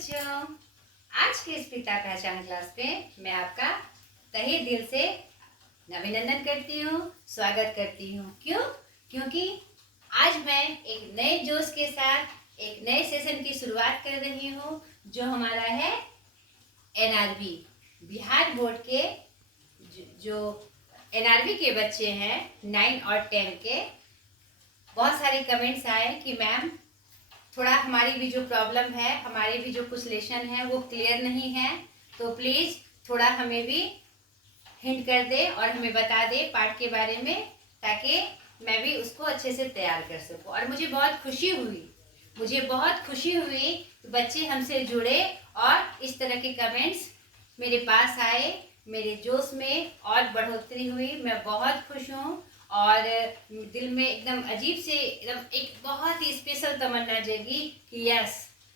बच्चों, आज के इस पिता पहचान क्लास पे मैं आपका तहे दिल से अभिनंदन करती हूँ, स्वागत करती हूँ। क्यों? क्योंकि आज मैं एक नए जोश के साथ एक नए सेशन की शुरुआत कर रही हूँ, जो हमारा है एनआरबी बिहार बोर्ड के जो एनआरबी के बच्चे हैं 9 और 10 के। बहुत सारे कमेंट्स आए कि मैम थोड़ा हमारी भी जो प्रॉब्लम है, हमारे भी जो कुछ लेसन है वो क्लियर नहीं है, तो प्लीज़ थोड़ा हमें भी हिंट कर दे और हमें बता दे पाठ के बारे में, ताकि मैं भी उसको अच्छे से तैयार कर सकूं। और मुझे बहुत खुशी हुई कि बच्चे हमसे जुड़े और इस तरह के कमेंट्स मेरे पास आए, मेरे जोश में और बढ़ोतरी हुई। मैं बहुत खुश हूँ और दिल में एकदम अजीब से एकदम एक बहुत ही स्पेशल तमन्ना जगी कि यस,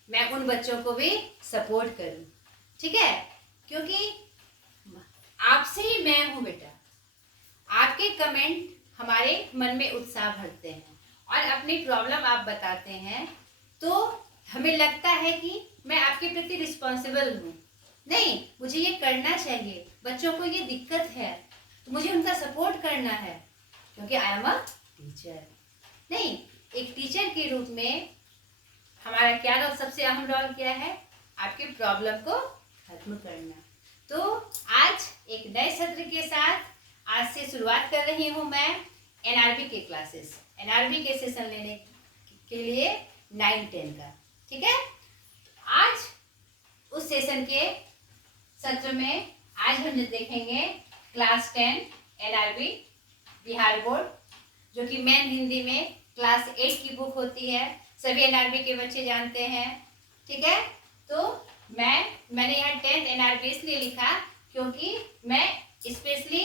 मैं उन बच्चों को भी सपोर्ट करूं। ठीक है? क्योंकि आपसे ही मैं हूं बेटा। आपके कमेंट हमारे मन में उत्साह भरते हैं और अपनी प्रॉब्लम आप बताते हैं, तो हमें लगता है कि मैं आपके प्रति रिस्पॉन्सिबल हूँ। नहीं, मुझे ये करना चाहिए, बच्चों को ये दिक्कत है तो मुझे उनका सपोर्ट करना है, क्योंकि आई एम अ टीचर। नहीं, एक टीचर के रूप में हमारा क्या रोल, सबसे अहम रोल क्या है? आपके प्रॉब्लम को खत्म करना। तो आज एक नए सत्र के साथ आज से शुरुआत कर रही हूँ मैं एनआरबी के क्लासेस, एनआरबी के सेशन लेने के लिए 9-10 का। ठीक है? आज उस सेशन के सत्र में आज हम देखेंगे क्लास 10 एनआरबी बिहार बोर्ड, जो कि मेन हिंदी में क्लास 8 की बुक होती है। सभी एनआरबी के बच्चे जानते हैं। ठीक है? तो मैंने यहाँ 10th एनआरबी इसलिए लिखा क्योंकि मैं स्पेशली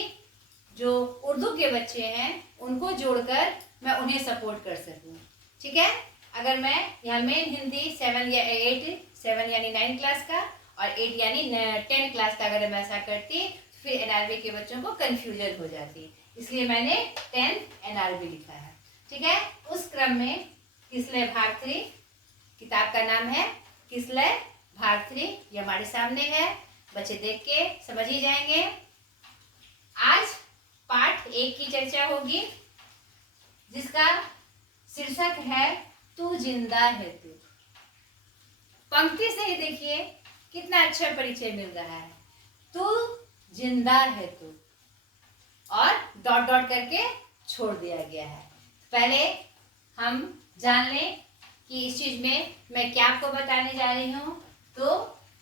जो उर्दू के बच्चे हैं उनको जोड़कर मैं उन्हें सपोर्ट कर सकूँ। ठीक है? अगर मैं यहाँ मेन हिंदी 7 या 8, 7 यानी 9 क्लास का और 8 यानी 10 क्लास का अगर मैं ऐसा करती, फिर एनआरबी के बच्चों को कन्फ्यूजन हो जाती, इसलिए मैंने 10th एनआरबी लिखा है। ठीक है? उस क्रम में किसलय भाग 3 किताब का नाम है, किसलय भाग 3, ये हमारे सामने है। बच्चे देख के समझ ही जाएंगे। आज पाठ 1 की चर्चा होगी, जिसका शीर्षक है तू जिंदा है तू। पंक्ति से ही देखिए कितना अच्छा परिचय मिल रहा है। तू जिंदा है तू और डॉट डॉट करके छोड़ दिया गया है। पहले हम जान लें कि इस चीज में मैं क्या आपको बताने जा रही हूँ। तो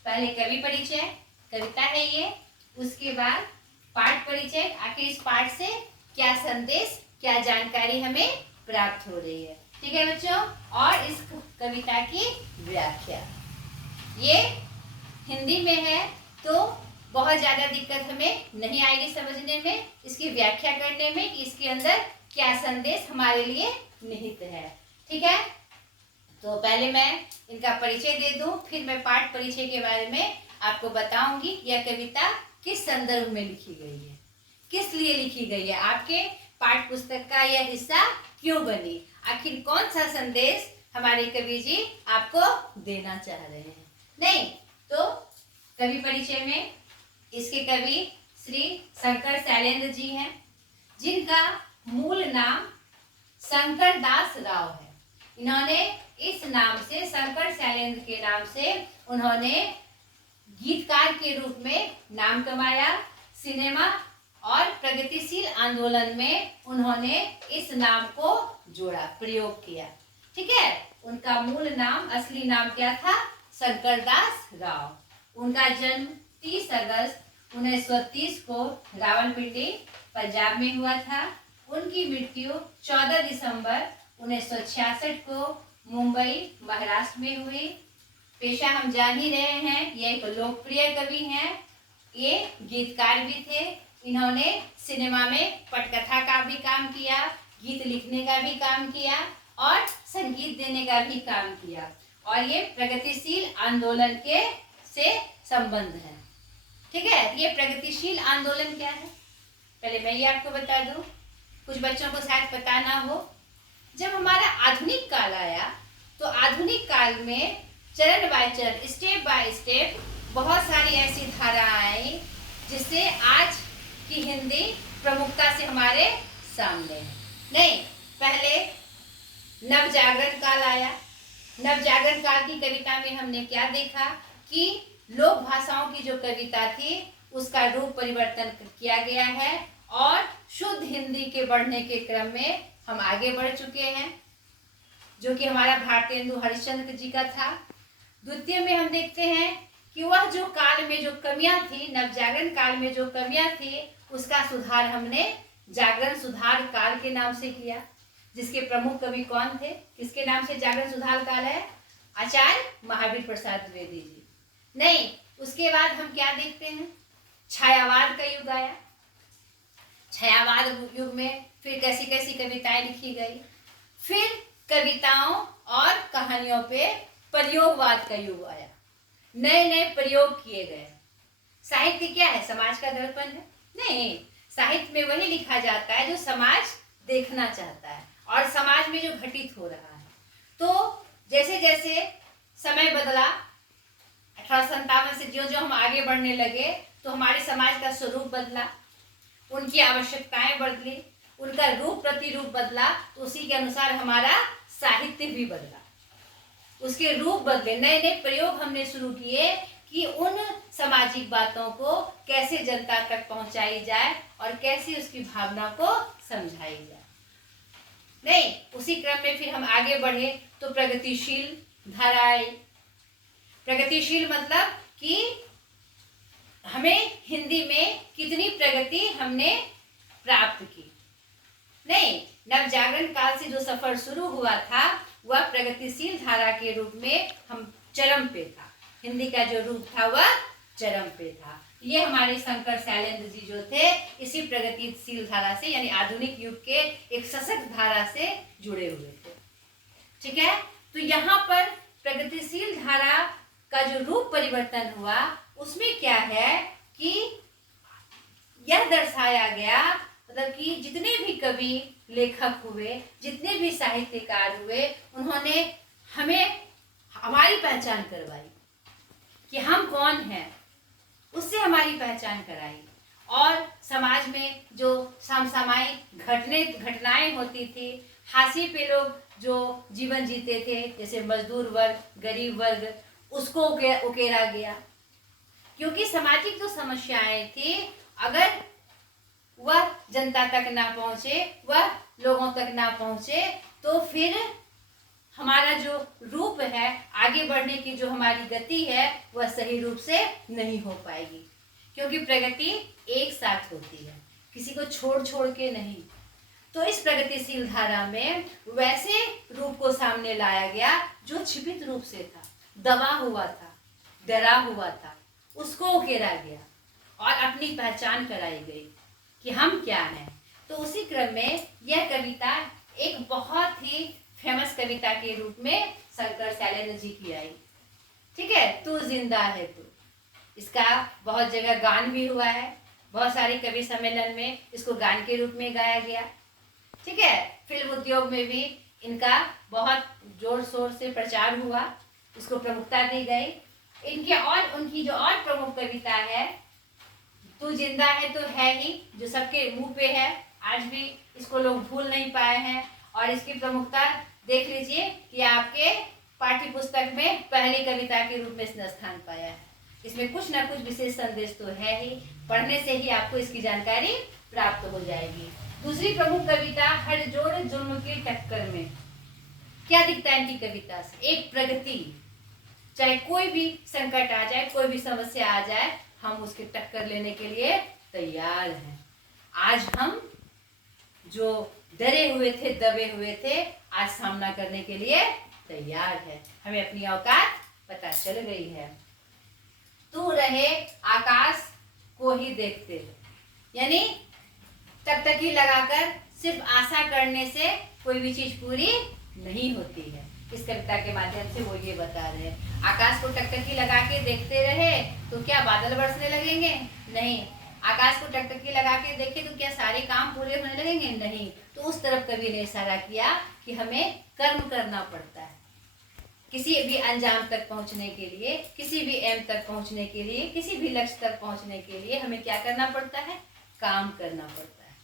पहले कवि परिचय, कविता है ये, उसके बाद पाठ परिचय, आखिर इस पाठ से क्या संदेश, क्या जानकारी हमें प्राप्त हो रही है। ठीक है बच्चों? और इस कविता की व्याख्या, ये हिंदी में है तो बहुत ज्यादा दिक्कत हमें नहीं आएगी समझने में, इसकी व्याख्या करने में कि इसके अंदर क्या संदेश हमारे लिए निहित है। ठीक है? तो पहले मैं इनका परिचय दे दूं, फिर मैं पाठ परिचय के बारे में आपको बताऊंगी यह कविता किस संदर्भ में लिखी गई है, किस लिए लिखी गई है, आपके पाठ पुस्तक का यह हिस्सा क्यों बनी, आखिर कौन सा संदेश हमारे कवि जी आपको देना चाह रहे हैं। नहीं तो कवि परिचय में इसके कवि श्री शंकर शैलेंद्र जी हैं, जिनका मूल नाम शंकर दास राव है। इन्होंने इस नाम से, शंकर शैलेंद्र के नाम से, उन्होंने गीतकार के रूप में नाम कमाया। सिनेमा और प्रगतिशील आंदोलन में उन्होंने इस नाम को जोड़ा, प्रयोग किया। ठीक है? उनका मूल नाम, असली नाम क्या था? शंकर दास राव। उनका जन्म 30 अगस्त 1930 को रावलपिंडी पंजाब में हुआ था। उनकी मृत्यु 14 दिसंबर 1966 को मुंबई महाराष्ट्र में हुई। पेशा हम जान ही रहे हैं, ये एक लोकप्रिय कवि हैं, ये गीतकार भी थे। इन्होंने सिनेमा में पटकथा का भी काम किया, गीत लिखने का भी काम किया और संगीत देने का भी काम किया, और ये प्रगतिशील आंदोलन के से संबंध है। ठीक है? ये प्रगतिशील आंदोलन क्या है पहले मैं ये आपको बता दूं, कुछ बच्चों को शायद पता ना हो। जब हमारा आधुनिक काल आया, तो आधुनिक काल में चरण बाय चरण, स्टेप बाय स्टेप बहुत सारी ऐसी धाराएं आई जिससे आज की हिंदी प्रमुखता से हमारे सामने है। नहीं, पहले नवजागरण काल आया। नवजागरण काल की कविता में हमने क्या देखा कि लोक भाषाओं की जो कविता थी उसका रूप परिवर्तन किया गया है और शुद्ध हिंदी के बढ़ने के क्रम में हम आगे बढ़ चुके हैं, जो कि हमारा भारतेंदु हरिश्चंद्र जी का था। द्वितीय में हम देखते हैं कि वह जो काल में जो कमियां थी, नवजागरण काल में जो कमियां थी, उसका सुधार हमने जागरण सुधार काल के नाम से किया, जिसके प्रमुख कवि कौन थे, किसके नाम से जागरण सुधार काल है? आचार्य महावीर प्रसाद द्विवेदी जी। नहीं, उसके बाद हम क्या देखते हैं, छायावाद का युग आया। छायावाद युग में फिर कैसी कैसी कविताएं लिखी गई। फिर कविताओं और कहानियों पे प्रयोगवाद का युग आया, नए नए प्रयोग किए गए। साहित्य क्या है? समाज का दर्पण है? नहीं, साहित्य में वही लिखा जाता है जो समाज देखना चाहता है और समाज में जो घटित हो रहा है। तो जैसे जैसे समय बदला, 1857 से जो जो हम आगे बढ़ने लगे तो हमारे समाज का स्वरूप बदला, उनकी आवश्यकताएं बदली, उनका रूप प्रतिरूप बदला, तो उसी के अनुसार हमारा साहित्य भी बदला, उसके रूप बदले, नए नए प्रयोग हमने शुरू किए कि उन सामाजिक बातों को कैसे जनता तक पहुंचाई जाए और कैसे उसकी भावना को समझाई जाए। नहीं, उसी क्रम में फिर हम आगे बढ़े तो प्रगतिशील धाराएं। प्रगतिशील मतलब कि हमें हिंदी में कितनी प्रगति हमने प्राप्त की। नहीं, नवजागरण काल से जो सफर शुरू हुआ था वह प्रगतिशील धारा के रूप में हम चरम पे था, हिंदी का जो रूप था वह चरम पे था। ये हमारे शंकर शैलेंद्र जी जो थे इसी प्रगतिशील धारा से, यानी आधुनिक युग के एक सशक्त धारा से जुड़े हुए थे। ठीक है, तो यहाँ पर प्रगतिशील धारा का जो रूप परिवर्तन हुआ उसमें क्या है कि यह दर्शाया गया, मतलब कि जितने भी कवि लेखक हुए, जितने भी साहित्यकार हुए, उन्होंने हमें हमारी पहचान करवाई कि हम कौन हैं, उससे हमारी पहचान कराई। और समाज में जो समसामयिक घटनाएं होती थी, हाशिए पे लोग जो जीवन जीते थे, जैसे मजदूर वर्ग, गरीब वर्ग, उसको उकेरा गया, क्योंकि सामाजिक जो समस्याएं थी अगर वह जनता तक ना पहुंचे, वह लोगों तक ना पहुंचे, तो फिर हमारा जो रूप है, आगे बढ़ने की जो हमारी गति है, वह सही रूप से नहीं हो पाएगी, क्योंकि प्रगति एक साथ होती है, किसी को छोड़ छोड़ के नहीं। तो इस प्रगतिशील धारा में वैसे रूप को सामने लाया गया जो छिपित रूप से था, दबा हुआ था, डरा हुआ था, उसको उकेरा गया और अपनी पहचान कराई गई कि हम क्या हैं। तो उसी क्रम में यह कविता एक बहुत ही फेमस कविता के रूप में शंकर शैलेंद्र जी की आई। ठीक है, तू जिंदा है तू, इसका बहुत जगह गान भी हुआ है, बहुत सारे कवि सम्मेलन में इसको गान के रूप में गाया गया। ठीक है, फिल्म उद्योग में भी इनका बहुत जोर शोर से प्रचार हुआ, इसको प्रमुखता दी गई। इनके और उनकी जो और प्रमुख कविता है तू जिंदा है तो है ही, जो सबके मुंह पे है, आज भी इसको लोग भूल नहीं पाए हैं। और इसकी प्रमुखता देख लीजिए कि आपके पाठ्य पुस्तक में पहली कविता के रूप में इसने स्थान पाया है। इसमें कुछ ना कुछ विशेष संदेश तो है ही, पढ़ने से ही आपको इसकी जानकारी प्राप्त हो जाएगी। दूसरी प्रमुख कविता हर जोड़ जुल्म के टक्कर में, क्या दिखता है इनकी कविता से? एक प्रगति, चाहे कोई भी संकट आ जाए, कोई भी समस्या आ जाए, हम उसके टक्कर लेने के लिए तैयार हैं। आज हम जो डरे हुए थे, दबे हुए थे, आज सामना करने के लिए तैयार है, हमें अपनी औकात पता चल गई है। तू रहे आकाश को ही देखते, यानी टकटकी लगाकर सिर्फ आशा करने से कोई भी चीज पूरी नहीं होती है। इस कविता के माध्यम से वो ये बता रहे हैं, आकाश को टकटकी लगा के देखते रहे तो क्या बादल बरसने लगेंगे? नहीं। आकाश को टकटकी लगा के देखे तो क्या सारे काम पूरे होने लगेंगे? नहीं। तो उस तरफ कवि ने इशारा किया कि हमें कर्म करना पड़ता है, किसी भी अंजाम तक पहुंचने के लिए, किसी भी एम तक पहुंचने के लिए, किसी भी लक्ष्य तक पहुंचने के लिए हमें क्या करना पड़ता है? काम करना पड़ता है,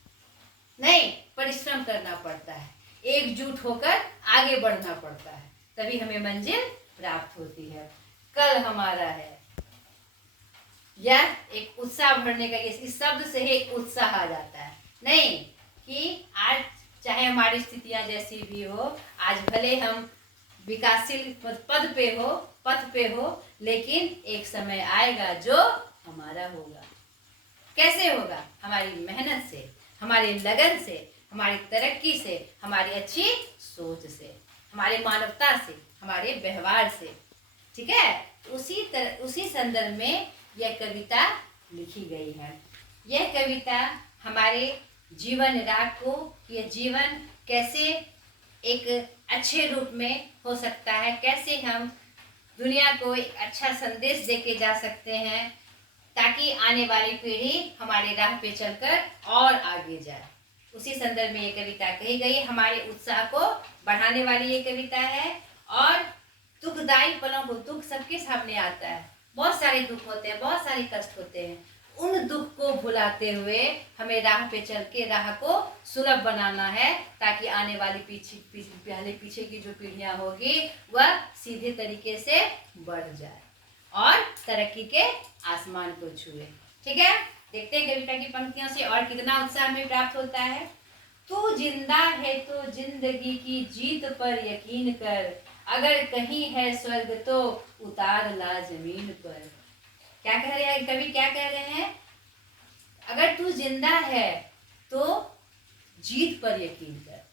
नहीं, परिश्रम करना पड़ता है, एकजुट होकर आगे बढ़ना पड़ता है, तभी हमें मंजिल प्राप्त होती है। कल हमारा है, यह एक उत्साह भरने का, इस शब्द से ही उत्साह आ जाता है, नहीं कि आज चाहे हमारी स्थितियां जैसी भी हो, आज भले हम विकासशील पथ पे हो, लेकिन एक समय आएगा जो हमारा होगा। कैसे होगा? हमारी मेहनत से, हमारी लगन से, हमारी तरक्की से, हमारी अच्छी सोच से, हमारे मानवता से, हमारे व्यवहार से। ठीक है, उसी संदर्भ में यह कविता लिखी गई है। यह कविता हमारे जीवन राग को, यह जीवन कैसे एक अच्छे रूप में हो सकता है, कैसे हम दुनिया को एक अच्छा संदेश देके जा सकते हैं, ताकि आने वाली पीढ़ी हमारे राह पे चलकर और आगे जाए, उसी संदर्भ में ये कविता कही गई। हमारे उत्साह को बढ़ाने वाली ये कविता है। और दुखदायी पलों को, दुख सबके सामने आता है, बहुत सारे दुख होते हैं, बहुत सारे कष्ट होते हैं, उन दुख को भुलाते हुए हमें राह पे चल के राह को सुलभ बनाना है, ताकि आने वाली पीछे की जो पीढ़ियां होगी वह सीधे तरीके से बढ़ जाए और तरक्की के आसमान को छुए। ठीक है, देखते हैं कविता की पंक्तियों से और कितना उत्साह हमें प्राप्त होता है। तू जिंदा है तो जिंदगी की जीत पर यकीन कर, अगर कहीं है स्वर्ग तो उतार ला जमीन पर। क्या कह रहे हैं कवि? क्या कह रहे हैं? अगर तू जिंदा है तो जीत पर यकीन कर।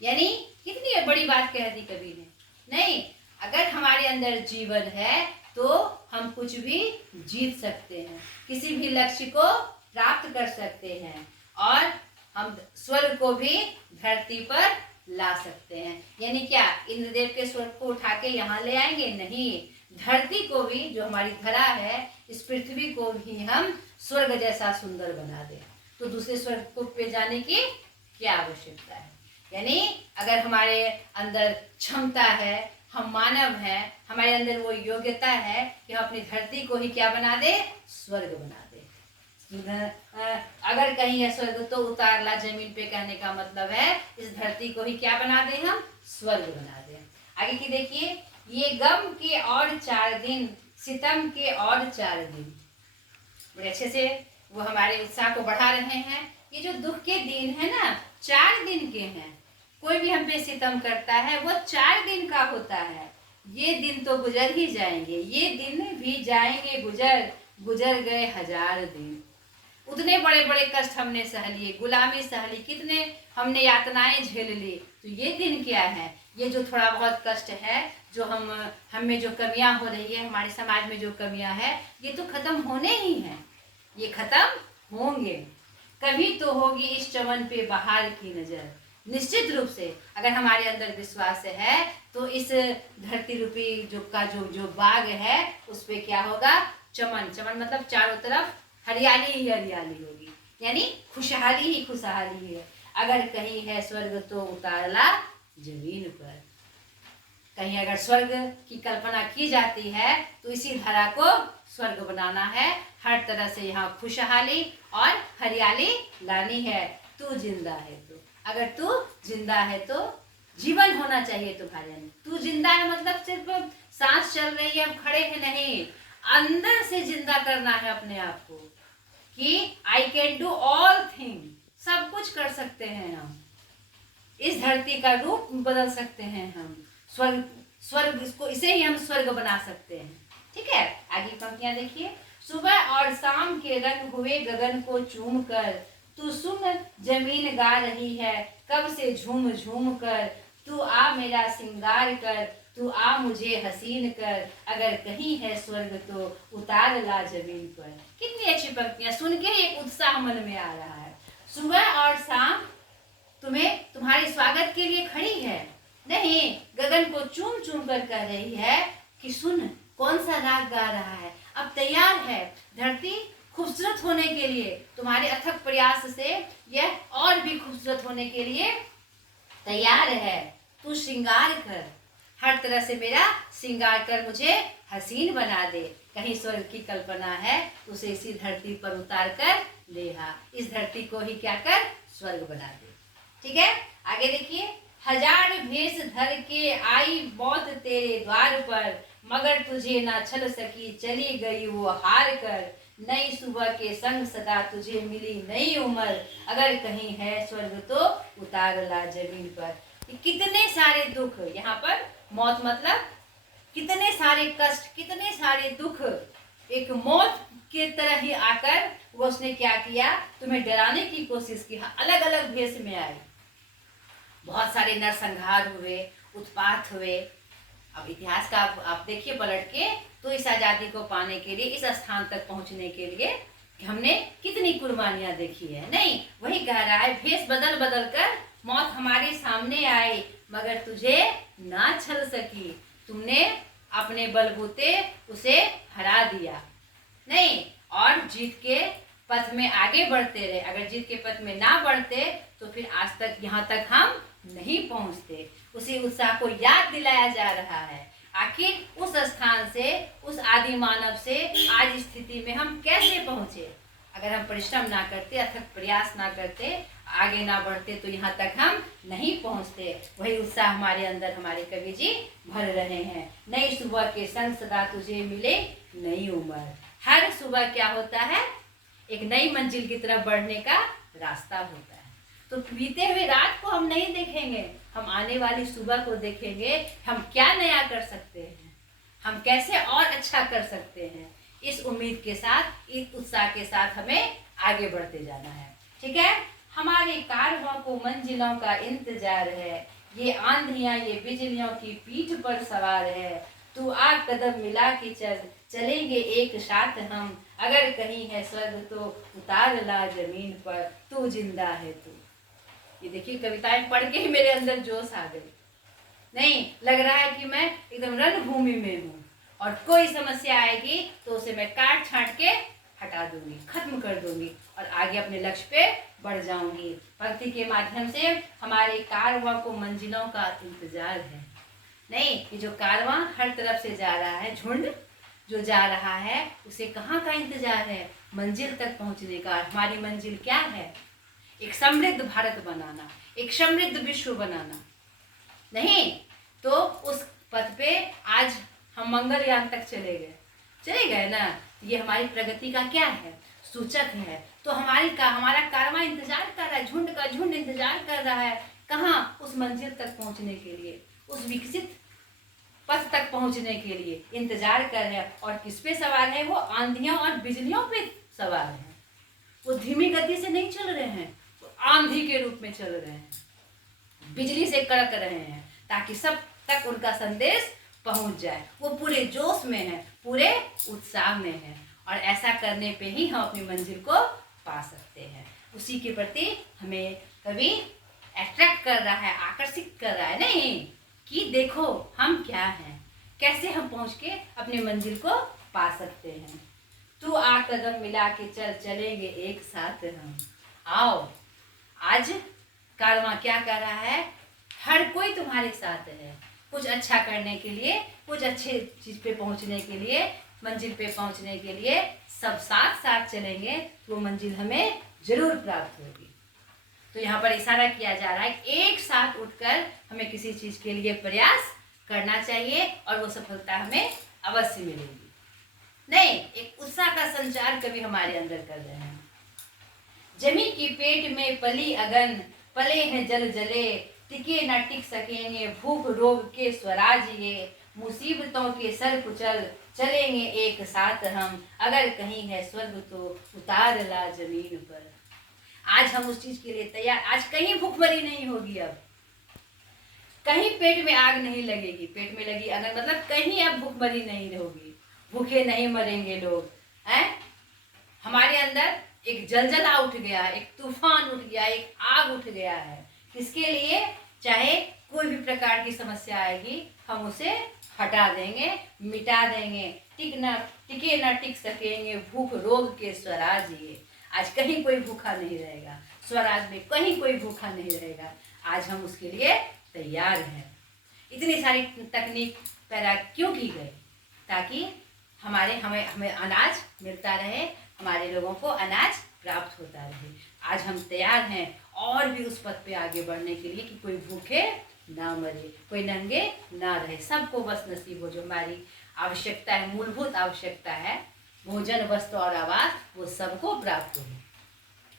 यानी कितनी बड़ी बात कह दी कवि ने। नहीं, अगर हमारे अंदर जीवन है तो हम कुछ भी जीत सकते हैं, किसी भी लक्ष्य को प्राप्त कर सकते हैं, और हम स्वर्ग को भी धरती पर ला सकते हैं। यानी क्या इंद्रदेव के स्वर्ग को उठा के यहाँ ले आएंगे? नहीं, धरती को भी, जो हमारी धरा है, इस पृथ्वी को भी हम स्वर्ग जैसा सुंदर बना दें, तो दूसरे स्वर्ग को पे जाने की क्या आवश्यकता है? यानी अगर हमारे अंदर क्षमता है, हम मानव हैं, हमारे अंदर वो योग्यता है कि हम अपनी धरती को ही क्या बना दे? स्वर्ग बना दे। अगर कहीं है स्वर्ग तो उतार ला जमीन पे, कहने का मतलब है इस धरती को ही क्या बना दे? हम स्वर्ग बना दे। आगे की देखिए, ये गम के और 4 दिन, सितम के और 4 दिन। बड़े अच्छे से वो हमारे उत्साह को बढ़ा रहे हैं। ये जो दुख के दिन है ना, 4 दिन के हैं। कोई भी हम पे सितम करता है वो 4 दिन का होता है। ये दिन तो गुजर ही जाएंगे, ये दिन भी जाएंगे गुजर, गुजर गए 1000 दिन। उतने बड़े बड़े कष्ट हमने सह लिए, गुलामी सह ली, कितने हमने यातनाएं झेल ली, तो ये दिन क्या है? ये जो थोड़ा बहुत कष्ट है, जो हम में जो कमियां हो रही है, हमारे समाज में जो कमियां है, ये तो खत्म होने ही हैं, ये खत्म होंगे। कभी तो होगी इस चमन पे बहार की नजर। निश्चित रूप से अगर हमारे अंदर विश्वास है तो इस धरती रूपी जो बाग है उस पे क्या होगा? चमन। चमन मतलब चारों तरफ हरियाली ही हरियाली होगी, यानी खुशहाली ही खुशहाली है। अगर कहीं है स्वर्ग तो उतार ला जमीन पर। कहीं अगर स्वर्ग की कल्पना की जाती है तो इसी धरा को स्वर्ग बनाना है, हर तरह से यहाँ खुशहाली और हरियाली लानी है। तू जिंदा है तो, अगर तू जिंदा है तो जीवन होना चाहिए तुम्हारे अंदर। तू जिंदा है मतलब सिर्फ सांस चल रही है, हम खड़े हैं, नहीं, अंदर से जिंदा करना है अपने आप को कि I can do all thing, सब कुछ कर सकते हैं हम, इस धरती का रूप बदल सकते हैं हम, स्वर्ग इसको, इसे ही हम स्वर्ग बना सकते हैं। ठीक है, आगे पंक्तियां देखिए। सुबह और शाम के रंग हुए गगन को चूम कर, तू सुन जमीन गा रही है कब से झूम झूम कर। तू आ मेरा सिंगार कर, तू आ मुझे हसीन कर, अगर कहीं है स्वर्ग तो उतार ला जमीन पर। कितनी अच्छी पंक्तियां, सुन के एक उत्साह मन में आ रहा है। सुबह और शाम तुम्हारे स्वागत के लिए खड़ी है, नहीं, गगन को चूम चूम कर कह रही है कि सुन कौन सा राग गा रहा है। अब तैयार है धरती खूबसूरत होने के लिए, तुम्हारे अथक प्रयास से यह और भी खूबसूरत होने के लिए तैयार है। तू श्रृंगार कर, हर तरह से मेरा श्रृंगार कर मुझे हसीन बना दे। कहीं स्वर्ग की कल्पना है उसे इसी धरती पर उतार कर ले आ, इस धरती को ही क्या कर स्वर्ग बना दे। ठीक है, आगे देखिए। हजार भेष धर के आई मौत तेरे द्वार पर, मगर तुझे ना छल सकी चली गई वो हार कर। नई सुबह के संग सदा तुझे मिली नई उम्र, अगर कहीं है स्वर्ग तो उतार ला जमीन पर। कितने सारे दुख, यहाँ पर मौत मतलब कितने सारे कष्ट, कितने सारे दुख एक मौत के तरह ही आकर वो उसने क्या किया, तुम्हें डराने की कोशिश की। अलग अलग भेष में आई, बहुत सारे नरसंहार हुए, उत्पात हुए। अब इतिहास का आप देखिए पलट के, तो इस आज़ादी को पाने के लिए, इस स्थान तक पहुंचने के लिए हमने कितनी कुर्बानियां देखी है। नहीं, वही कह रहा है, भेष बदल बदल कर मौत हमारे सामने आई, मगर तुझे ना छल सकी, तुमने अपने बलबूते उसे हरा दिया। नहीं, और जीत के पथ में आगे बढ़ते रहे। अगर जीत के पथ में ना बढ़ते तो फिर आज तक यहाँ तक हम नहीं पहुँचते। उसी उत्साह को याद दिलाया जा रहा है। आखिर उस स्थान से, उस आदि मानव से आज स्थिति में हम कैसे पहुँचे। अगर हम परिश्रम ना करते, अथक प्रयास ना करते, आगे ना बढ़ते तो यहाँ तक हम नहीं पहुँचते। वही उत्साह हमारे अंदर हमारे कवि जी भर रहे हैं। नई सुबह के संग सदा तुझे मिले नई उम्र। हर सुबह क्या होता है, एक नई मंजिल की तरफ बढ़ने का रास्ता होता है। तो बीते हुए रात को हम नहीं देखेंगे, हम आने वाली सुबह को देखेंगे। हम क्या नया कर सकते हैं, हम कैसे और अच्छा कर सकते हैं। इस उम्मीद के साथ, इस उत्साह के साथ हमें आगे बढ़ते जाना है। ठीक है, हमारे कारवां को मंजिलों का इंतजार है, ये आंधियां ये बिजलियों की पीठ पर सवार है। तू आ कदम मिला के चल, चलेंगे एक साथ हम, अगर कहीं है स्वर्ग तो उतार ला जमीन पर, तू जिंदा है तू। ये देखिए, कविताएं पढ़ के ही मेरे अंदर जोश आ गई। नहीं, लग रहा है कि मैं एकदम रणभूमि में हूँ, और कोई समस्या आएगी तो उसे मैं काट छांट के हटा दूंगी, खत्म कर दूंगी, और आगे अपने लक्ष्य पे बढ़ जाऊंगी। पंक्ति के माध्यम से हमारे कारवां को मंजिलों का इंतजार है। नहीं, ये जो कारवां हर तरफ से जा रहा है, झुंड जो जा रहा है, उसे कहाँ का इंतजार है, मंजिल तक पहुंचने का। हमारी मंजिल क्या है, एक समृद्ध भारत बनाना, एक समृद्ध विश्व बनाना। नहीं तो उस पथ पे आज हम मंगलयान तक चले गए ना, ये हमारी प्रगति का क्या है, सूचक है। तो हमारा कारवां इंतजार कर रहा है, झुंड का झुंड इंतजार कर रहा है, कहाँ, उस मंजिल तक पहुंचने के लिए, उस विकसित पथ तक पहुंचने के लिए इंतजार कर रहे हैं। और किस पे सवार है, वो आंधियों और बिजलियों पे सवार है। वो धीमी गति से नहीं चल रहे हैं, वो आंधी के रूप में चल रहे हैं, बिजली से कड़क रहे हैं, ताकि सब तक उनका संदेश पहुंच जाए। वो पूरे जोश में है, पूरे उत्साह में है, और ऐसा करने पे ही हम अपनी मंजिल को पा सकते हैं। उसी के प्रति हमें कवि अट्रैक्ट कर रहा है, आकर्षित कर रहा है। नहीं कि देखो हम क्या हैं, कैसे हम पहुंच के अपनी मंजिल को पा सकते हैं। तू आ कदम मिला के चल, चलेंगे एक साथ हम। आओ, आज कारवां क्या कर रहा है, हर कोई तुम्हारे साथ है, कुछ अच्छा करने के लिए, कुछ अच्छे चीज पे पहुंचने के लिए, मंजिल पे पहुंचने के लिए सब साथ साथ चलेंगे तो वो मंजिल हमें जरूर प्राप्त होगी। तो यहाँ पर इशारा किया जा रहा है, एक साथ उठकर हमें किसी चीज के लिए प्रयास करना चाहिए, और वो सफलता हमें अवश्य मिलेगी। नहीं, एक उत्साह का संचार कभी हमारे अंदर कर रहे हैं। जमी की पेट में पली अगन, पले हैं जल जले, टिके न टिक सकेंगे भूख रोग के स्वराज ये। मुसीबतों के सर कुचल, चलेंगे एक साथ हम, अगर कहीं है स्वर्ग तो उतार ला जमीन पर। आज हम उस चीज के लिए तैयार। आज कहीं भूखमरी नहीं होगी, अब कहीं पेट में आग नहीं लगेगी। पेट में लगी अगर मतलब कहीं अब भूखमरी नहीं होगी, भूखे नहीं मरेंगे लोग हैं। हमारे अंदर एक जलजला उठ गया, एक तूफान उठ गया, एक आग उठ गया है। किसके लिए, चाहे कोई भी प्रकार की समस्या आएगी हम उसे हटा देंगे, मिटा देंगे। टिके न टिक सकेंगे भूख रोग के स्वराज ये। आज कहीं कोई भूखा नहीं रहेगा, स्वराज में कहीं कोई भूखा नहीं रहेगा। आज हम उसके लिए तैयार हैं। इतनी सारी तकनीक पैदा क्यों की गई? ताकि हमें हमें अनाज मिलता रहे, हमारे लोगों को अनाज प्राप्त होता रहे। आज हम तैयार हैं और भी उस पथ पे आगे बढ़ने के लिए कि कोई भूखे ना मरे, कोई नंगे ना रहे, सबको बस नसीब हो जो हमारी आवश्यकता है, मूलभूत आवश्यकता है, भोजन, वस्त्र और आवास, वो सबको प्राप्त हो।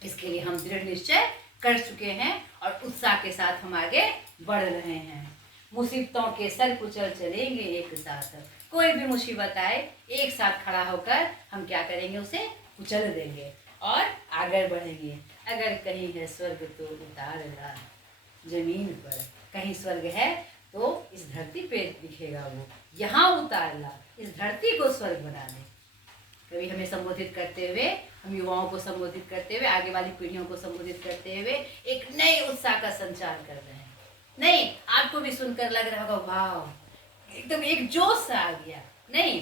इसके लिए हम दृढ़ निश्चय कर चुके हैं और उत्साह के साथ हम आगे बढ़ रहे हैं। मुसीबतों के सर कुचल चलेंगे एक साथ, कोई भी मुसीबत आए एक साथ खड़ा होकर हम क्या करेंगे, उसे कुचल देंगे और आगे बढ़ेंगे। अगर कहीं है स्वर्ग तो उतार ला जमीन पर, कहीं स्वर्ग है तो इस धरती पे दिखेगा वो, यहाँ उतार ला, इस धरती को स्वर्ग बना दे। कभी हमें संबोधित करते हुए, हम युवाओं को संबोधित करते हुए, आगे वाली पीढ़ियों को संबोधित करते हुए एक नए उत्साह का संचार कर रहे हैं। नहीं, आपको भी सुनकर लग रहा होगा वाह, एकदम एक जोश सा आ गया। नहीं,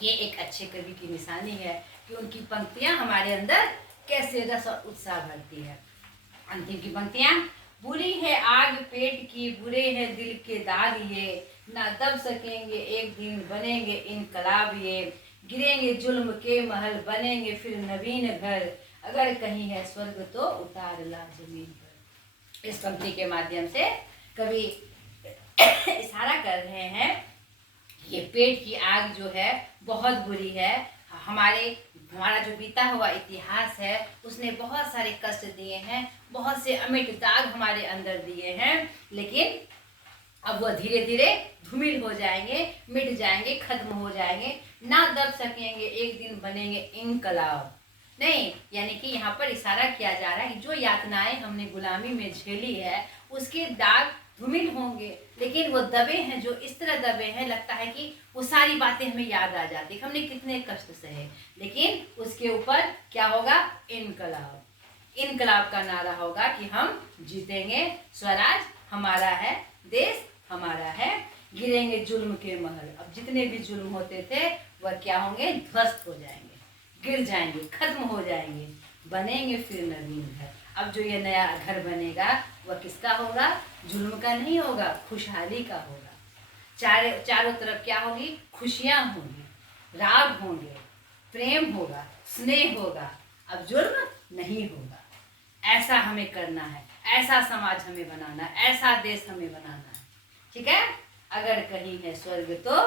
ये एक अच्छे कवि की निशानी है कि उनकी पंक्तियां हमारे अंदर कैसे रस और उत्साह भरती है। अंतिम की पंक्तियां, बुरी है आग पेट की, बुरे हैं दिल के दाग ये, ना दब सकेंगे एक दिन बनेंगे इनकलाब ये, गिरेंगे जुल्म के महल बनेंगे फिर नवीन घर, अगर कहीं है स्वर्ग तो उतार ला जमीन पर। इस पंक्ति के माध्यम से कवि इशारा कर रहे हैं ये पेट की आग जो है बहुत बुरी है। हमारा जो बीता हुआ इतिहास है उसने बहुत सारे कष्ट दिए हैं, बहुत से अमिट दाग हमारे अंदर दिए हैं, लेकिन अब वह धीरे धीरे धूमिल हो जाएंगे, मिट जाएंगे, खत्म हो जाएंगे, ना दब सकेंगे एक दिन बनेंगे इनकलाब। नहीं, यानी कि यहाँ पर इशारा किया जा रहा है कि जो यातनाएं हमने गुलामी में झेली है उसके दाग धूमिल होंगे, लेकिन वो दबे हैं जो इस तरह दबे हैं, लगता है कि वो सारी बातें हमें याद आ जाती, हमने कितने कष्ट सहे, लेकिन उसके ऊपर क्या होगा, इनकलाब। इनकलाब का नारा होगा कि हम जीतेंगे, स्वराज हमारा है, देश हमारा है, गिरेंगे जुल्म के महल। अब जितने भी जुल्म होते थे वह क्या होंगे, ध्वस्त हो जाएंगे, गिर जाएंगे, खत्म हो जाएंगे, बनेंगे फिर नवीन घर। अब जो ये नया घर बनेगा वह किसका होगा, जुल्म का नहीं होगा, खुशहाली का होगा। चारों तरफ क्या होगी, खुशियां होंगी, राग होंगे, प्रेम होगा, स्नेह होगा, अब जुल्म नहीं होगा। ऐसा हमें करना है, ऐसा समाज हमें बनाना है, ऐसा देश हमें बनाना है। ठीक है, अगर कहीं है स्वर्ग तो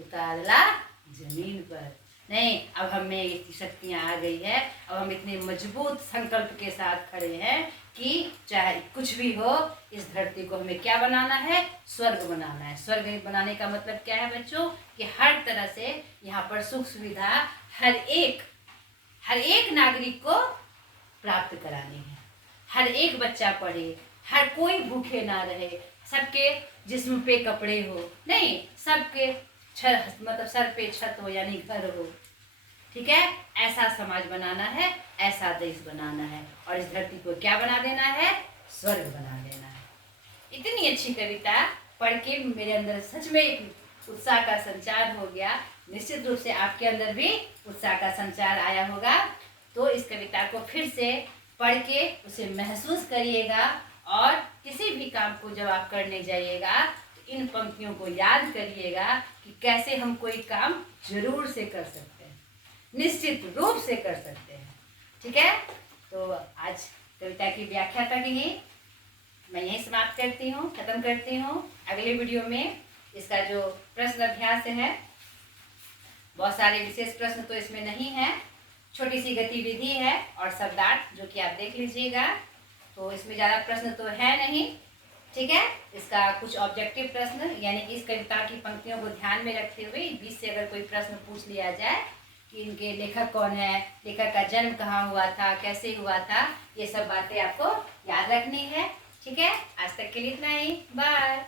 उतार ला जमीन पर। नहीं, अब हमें इतनी शक्तियाँ आ गई है, अब हम इतने मजबूत संकल्प के साथ खड़े हैं कि चाहे कुछ भी हो, इस धरती को हमें क्या बनाना है, स्वर्ग बनाना है। स्वर्ग बनाने का मतलब क्या है बच्चों, कि हर तरह से यहाँ पर सुख सुविधा हर एक नागरिक को प्राप्त करानी है। हर एक बच्चा पढ़े, हर कोई भूखे ना रहे, सबके जिस्म पे कपड़े हो, नहीं सबके मतलब सर पे छत हो, यानी घर हो। ठीक है, ऐसा समाज बनाना है, ऐसा देश बनाना है, और इस धरती को क्या बना देना है, स्वर्ग बना देना है। इतनी अच्छी कविता पढ़ के मेरे अंदर सच में एक उत्साह का संचार हो गया। निश्चित रूप से आपके अंदर भी उत्साह का संचार आया होगा। तो इस कविता को फिर से पढ़ के उसे महसूस करिएगा, और किसी भी काम को जब आप करने जाइएगा तो इन पंक्तियों को याद करिएगा कि कैसे हम कोई काम जरूर से कर सकते हैं, निश्चित रूप से कर सकते हैं। ठीक है, तो आज कविता की व्याख्या तक ही मैं यहीं समाप्त करती हूँ, खत्म करती हूँ। अगले वीडियो में इसका जो प्रश्न अभ्यास है, बहुत सारे विशेष प्रश्न तो इसमें नहीं है, छोटी सी गतिविधि है और शब्दार्थ जो कि आप देख लीजिएगा। तो इसमें ज़्यादा प्रश्न तो है नहीं। ठीक है, इसका कुछ ऑब्जेक्टिव प्रश्न, यानी कि इस कविता की पंक्तियों को ध्यान में रखते हुए बीच से अगर कोई प्रश्न पूछ लिया जाए कि इनके लेखक कौन है, लेखक का जन्म कहाँ हुआ था, कैसे हुआ था, ये सब बातें आपको याद रखनी है। ठीक है, आज तक के लिए इतना ही, बाय।